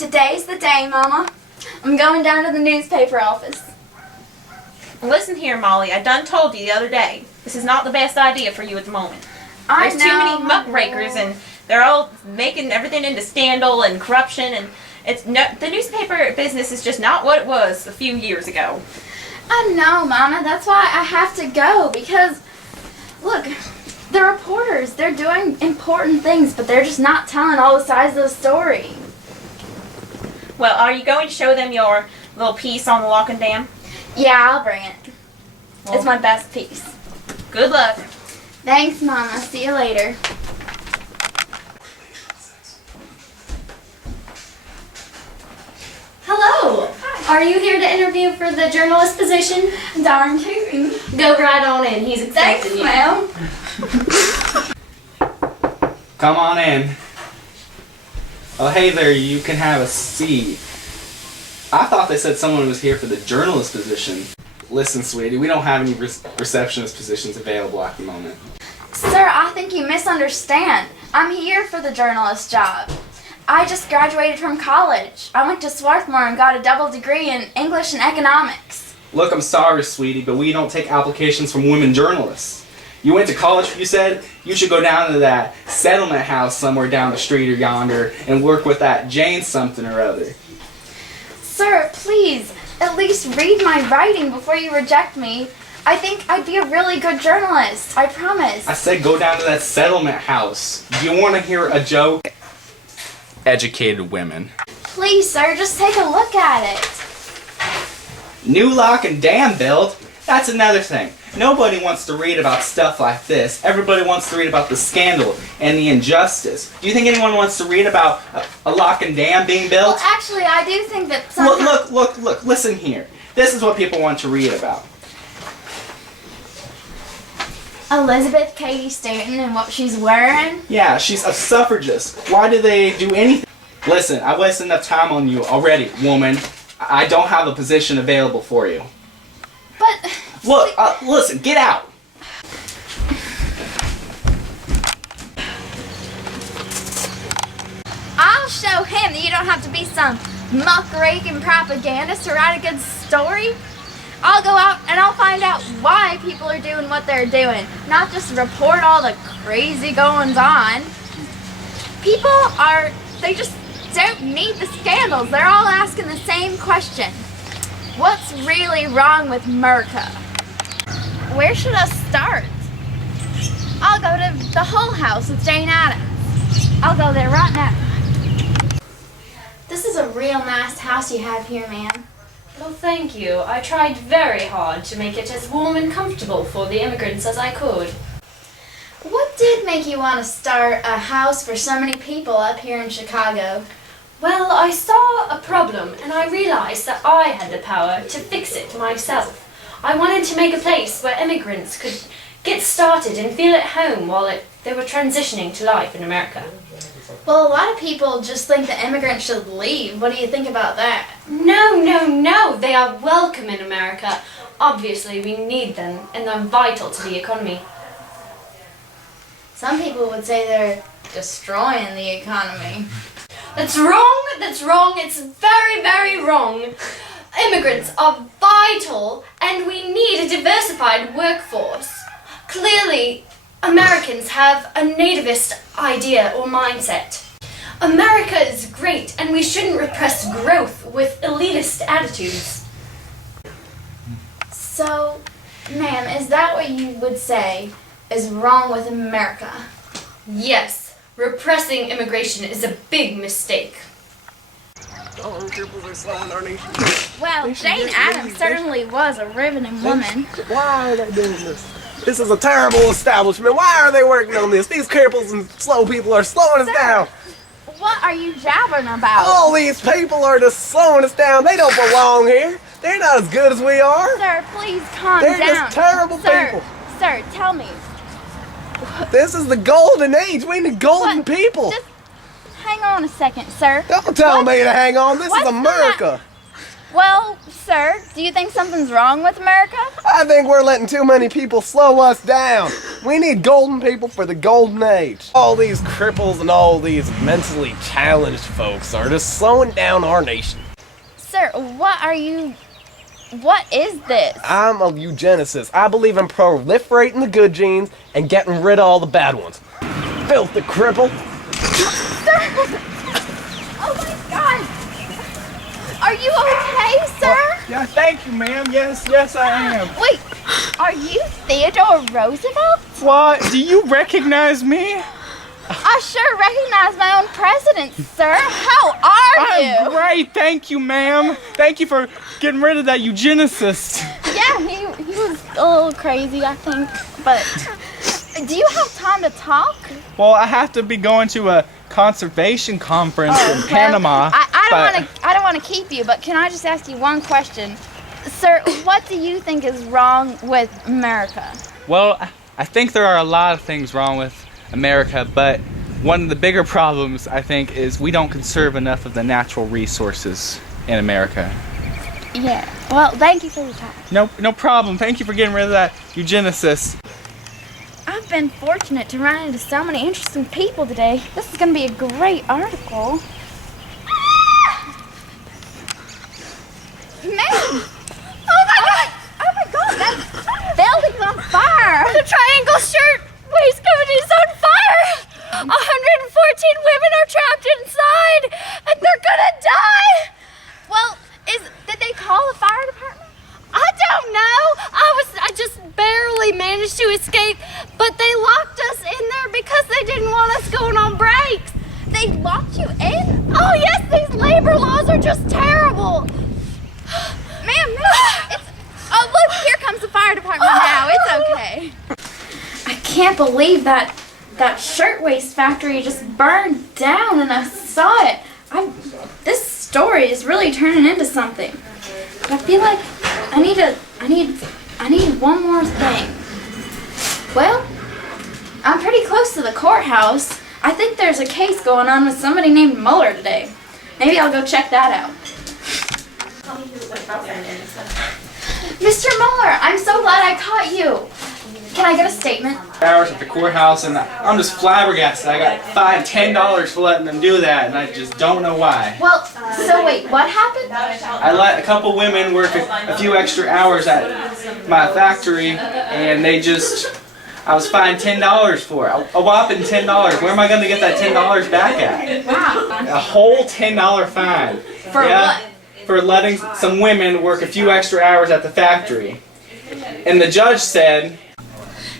Today's the day, Mama. I'm going down to the newspaper office. Listen here, Molly. I done told you the other day. This is not the best idea for you at the moment. There's too many muckrakers, and they're all making everything into scandal and corruption, and the newspaper business is just not what it was a few years ago. I know, Mama. That's why I have to go, because, look, the reporters, they're doing important things, but they're just not telling all the sides of the story. Well, are you going to show them your little piece on the lock and dam? Yeah, I'll bring it. Well, it's my best piece. Good luck. Thanks, Mama. See you later. Hello. Are you here to interview for the journalist position? Darn tootin'. Go right on in. He's expecting you. Thanks, ma'am. Come on in. Oh, hey there, you can have a seat. I thought they said someone was here for the journalist position. Listen, sweetie, we don't have any receptionist positions available at the moment. Sir, I think you misunderstand. I'm here for the journalist job. I just graduated from college. I went to Swarthmore and got a double degree in English and economics. Look, I'm sorry, sweetie, but we don't take applications from women journalists. You went to college, you said? You should go down to that settlement house somewhere down the street or yonder and work with that Jane something or other. Sir, please, at least read my writing before you reject me. I think I'd be a really good journalist, I promise. I said go down to that settlement house. Do you want to hear a joke? Educated women. Please, sir, just take a look at it. New lock and dam build? That's another thing. Nobody wants to read about stuff like this. Everybody wants to read about the scandal and the injustice. Do you think anyone wants to read about a lock and dam being built? Well, actually, I do think that sometimes... Look, listen here. This is what people want to read about. Elizabeth Cady Stanton and what she's wearing? Yeah, she's a suffragist. Why do they do anything? Listen, I've wasted enough time on you already, woman. I don't have a position available for you. But... Look, listen, get out. I'll show him that you don't have to be some muckraking propagandist to write a good story. I'll go out and I'll find out why people are doing what they're doing, not just report all the crazy goings on. They just don't need the scandals. They're all asking the same question. What's really wrong with America? Where should I start? I'll go to the Hull House with Jane Addams. I'll go there right now. This is a real nice house you have here, ma'am. Well, thank you. I tried very hard to make it as warm and comfortable for the immigrants as I could. What did make you want to start a house for so many people up here in Chicago? Well, I saw a problem and I realized that I had the power to fix it myself. I wanted to make a place where immigrants could get started and feel at home while they were transitioning to life in America. Well, a lot of people just think that immigrants should leave. What do you think about that? No. They are welcome in America. Obviously, we need them and they're vital to the economy. Some people would say they're destroying the economy. That's wrong, it's very, very wrong. Immigrants are vital and we need a diversified workforce. Clearly, Americans have a nativist idea or mindset. America is great and we shouldn't repress growth with elitist attitudes. So, ma'am, is that what you would say is wrong with America? Yes, repressing immigration is a big mistake. Well, Jane Addams certainly was a riveting woman. Why are they doing this? This is a terrible establishment. Why are they working on this? These cripples and slow people are slowing us down. What are you jabbering about? All these people are just slowing us down. They don't belong here. They're not as good as we are. Sir, please calm They're down. just terrible people. Sir, tell me. This is the golden age. We need golden What? people. Just hang on a second, sir. Don't tell me to hang on. This is What's America. Well, sir, do you think something's wrong with America? I think we're letting too many people slow us down. We need golden people for the golden age. All these cripples and all these mentally challenged folks are just slowing down our nation. Sir, what is this? I'm a eugenicist. I believe in proliferating the good genes and getting rid of all the bad ones. Filthy cripple. Oh my God! Are you okay, sir? Yeah, thank you, ma'am. Yes, I am. Wait, are you Theodore Roosevelt? What? Do you recognize me? I sure recognize my own president, sir. How are you? I'm great, thank you, ma'am. Thank you for getting rid of that eugenicist. Yeah, he was a little crazy, I think. But do you have time to talk? Well, I have to be going to a conservation conference in Panama. I don't want to keep you, but can I just ask you one question? Sir, what do you think is wrong with America? Well, I think there are a lot of things wrong with America, but one of the bigger problems, I think, is we don't conserve enough of the natural resources in America. Yeah. Well, thank you for your time. No problem. Thank you for getting rid of that eugenicist. I've been fortunate to run into so many interesting people today. This is going to be a great article. Man! Oh my God! That building's on fire! The triangle shirt waist company is on fire! 114 women are trapped inside, and they're gonna die! Well, did they call the fire department? I don't know. I just barely managed to escape, but they locked us in there because they didn't want us going on breaks. They locked you in? Oh yes, these labor laws are just terrible. Ma'am, oh look, here comes the fire department now. It's okay. I can't believe that shirtwaist factory just burned down, and I saw it. This story is really turning into something. But I feel like I need one more thing. Well, I'm pretty close to the courthouse. I think there's a case going on with somebody named Mueller today. Maybe I'll go check that out. Mr. Mueller, I'm so glad I caught you. Can I get a statement? Hours at the courthouse, and I'm just flabbergasted. I got fined $10 for letting them do that, and I just don't know why. Well, so wait, what happened? I let a couple women work a few extra hours at my factory, and I was fined $10 for it. A whopping $10. Where am I going to get that $10 back at? Wow. A whole $10 fine. For what? For letting some women work a few extra hours at the factory. And the judge said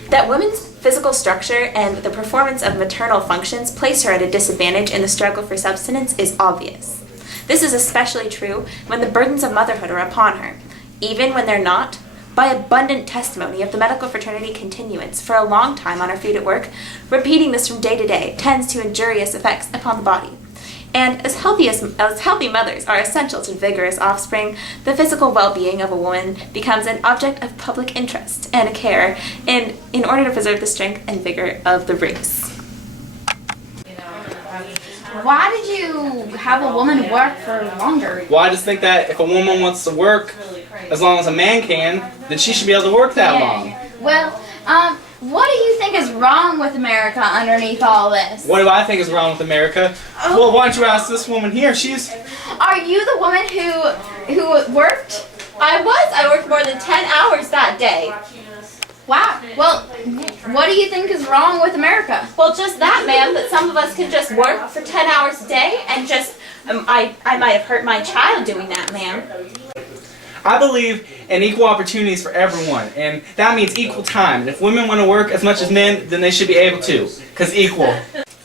that women's physical structure and the performance of maternal functions place her at a disadvantage in the struggle for subsistence is obvious. This is especially true when the burdens of motherhood are upon her, even when they're not. By abundant testimony of the medical fraternity continuance for a long time on her feet at work, repeating this from day to day tends to injurious effects upon the body. And as healthy mothers are essential to vigorous offspring, the physical well-being of a woman becomes an object of public interest and care in order to preserve the strength and vigor of the race. Why did you have a woman work for longer? Well, I just think that if a woman wants to work as long as a man can, then she should be able to work that long. Well, what do you think is wrong with America underneath all this? What do I think is wrong with America? Well, why don't you ask this woman here? Are you the woman who worked? I worked more than 10 hours that day. Wow. Well, what do you think is wrong with America? Well, just that, ma'am, that some of us can just work for 10 hours a day and just, I might have hurt my child doing that, ma'am. I believe in equal opportunities for everyone, and that means equal time. And if women want to work as much as men, then they should be able to, because equal.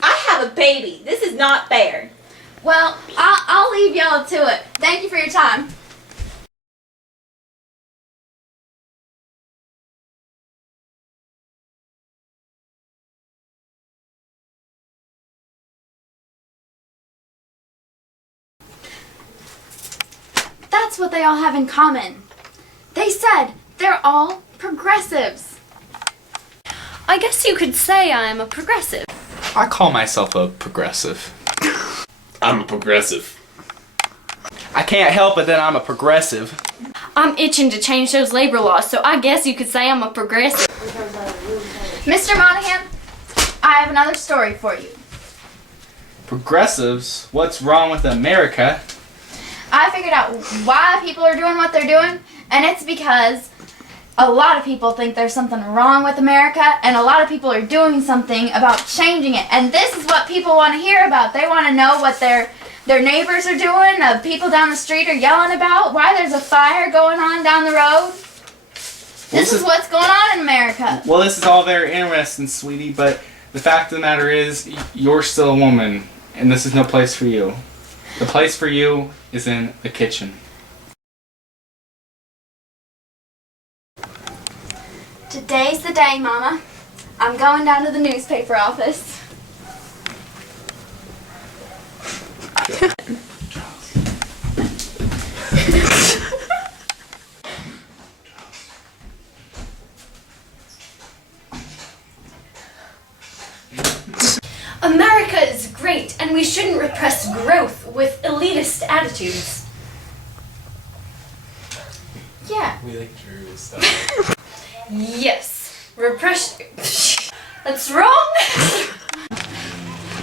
I have a baby. This is not fair. Well, I'll leave y'all to it. Thank you for your time. That's what they all have in common. They said they're all progressives. I guess you could say I'm a progressive. I call myself a progressive. I'm a progressive. I can't help it that I'm a progressive. I'm itching to change those labor laws, so I guess you could say I'm a progressive. Mr. Monahan, I have another story for you. Progressives? What's wrong with America? I figured out why people are doing what they're doing, and it's because a lot of people think there's something wrong with America, and a lot of people are doing something about changing it. And this is what people want to hear about. They want to know what their neighbors are doing, people down the street are yelling about, why there's a fire going on down the road. This is what's going on in America. Well, this is all very interesting, sweetie, but the fact of the matter is, you're still a woman, and this is no place for you. The place for you is in the kitchen. Today's the day, Mama. I'm going down to the newspaper office. America is great, and we shouldn't repress growth with elitist attitudes. Yeah. We like Drew stuff. Yes. Repression. That's wrong.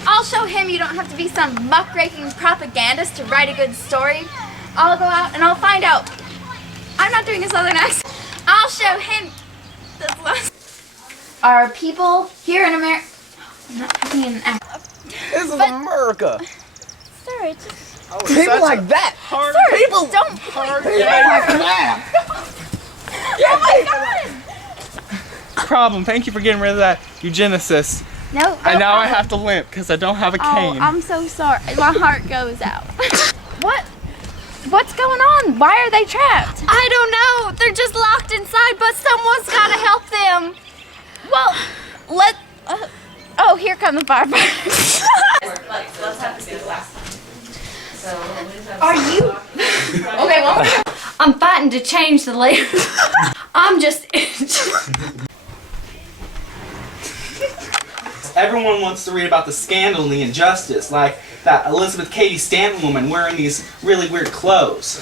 I'll show him you don't have to be some muckraking propagandist to write a good story. I'll go out and I'll find out. I'm not doing a southern accent. I'll show him. Are people here in America? I'm not having an accent. This is America. Sir, it's just... People like that. Sir, people don't People like that. Oh my God! Problem. Thank you for getting rid of that eugenicist. No. And now I have to limp because I don't have a cane. Oh, I'm so sorry. My heart goes out. What's going on? Why are they trapped? I don't know. They're just locked inside, but someone's got to help them. Well, oh, here come the firefighters. Let's have this be the last one. So, Are you? okay, one more. I'm fighting to change the layer. I'm just Everyone wants to read about the scandal and the injustice, like that Elizabeth Cady Stanton woman wearing these really weird clothes.